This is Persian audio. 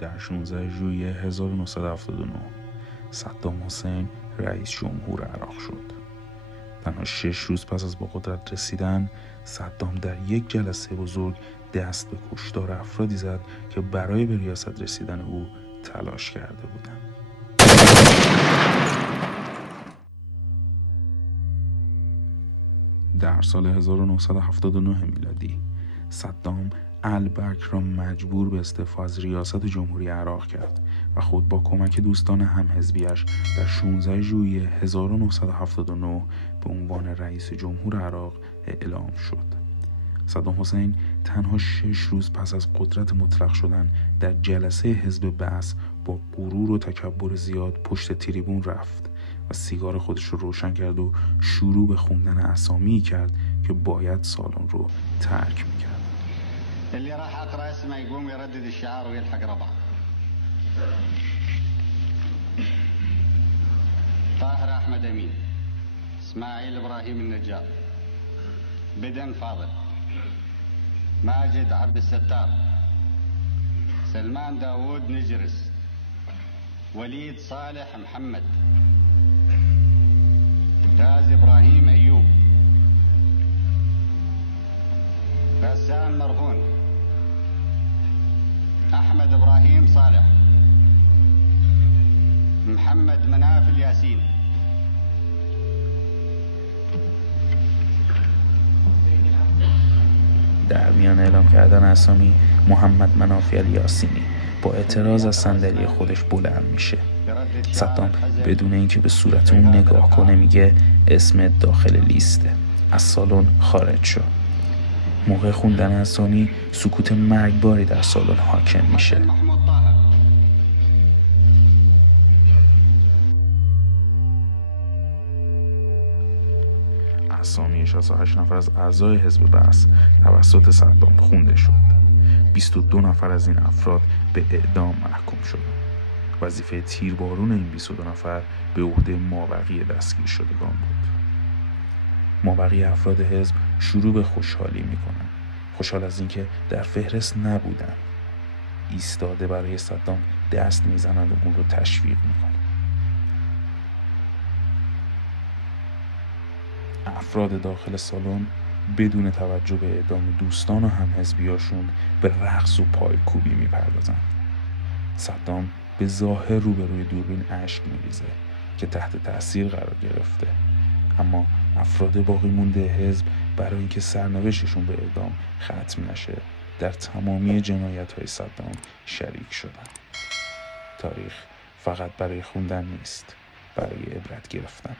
در 16 ژوئیه 1979 صدام حسین رئیس جمهور عراق شد. تنها 6 روز پس از به قدرت رسیدن، صدام در یک جلسه بزرگ دست به کشتار افرادی زد که برای به ریاست رسیدن او تلاش کرده بودند. در سال 1979 میلادی صدام البرک را مجبور به استعفا از ریاست جمهوری عراق کرد و خود با کمک دوستان همحزبیش در 16 ژوئیه 1979 به عنوان رئیس جمهور عراق اعلام شد. صدام حسین تنها 6 روز پس از قدرت مطلق شدن در جلسه حزب بعث با غرور و تکبر زیاد پشت تریبون رفت و سیگار خودش رو روشن کرد و شروع به خوندن اسامی کرد که باید سالن رو ترک میکرد. اللي راح اقرا اسمه يقوم يردد الشعار ويلحق ربعه. طاهر احمد امين، اسماعيل ابراهيم النجار، بدن فاضل، ماجد عبد الستار، سلمان داوود نجرس، وليد صالح محمد، راز ابراهيم ايوب، غسان مرهون، احمد ابراهيم صالح، محمد مناف الياسين. در میان اعلام کردن اسامی، محمد مناف الیاسینی با اعتراض از صندلی خودش بلند میشه. صدام بدون اینکه به صورت اون نگاه کنه میگه اسم داخل لیسته. از سالن خارج شد. موقع خوندن اسامی سکوت مرگباری در سالن حاکم میشه. اسامی 68 نفر از اعضای حزب بعث توسط صدام خونده شد. 22 نفر از این افراد به اعدام محکوم شدند. وظیفه تیربارون این 22 نفر به عهده مابقی دستگیر شدگان بود. مابقی افراد حزب شروع به خوشحالی میکنن. خوشحال از اینکه در فهرست نبودن. ایستاده برای صدام دست میزنند و اون رو تشویق میکنن. افراد داخل سالن بدون توجه به اعدام دوستان و همحزبیاشون به رقص و پایکوبی میپردازند. صدام به ظاهر روبروی دوربین اشک میریزه که تحت تاثیر قرار گرفته، اما افراد باقی مونده حزب برای اینکه سرنوشتشون به اعدام ختم نشه در تمامی جنایت‌های صدام شریک شدن. تاریخ فقط برای خوندن نیست، برای عبرت گرفتن.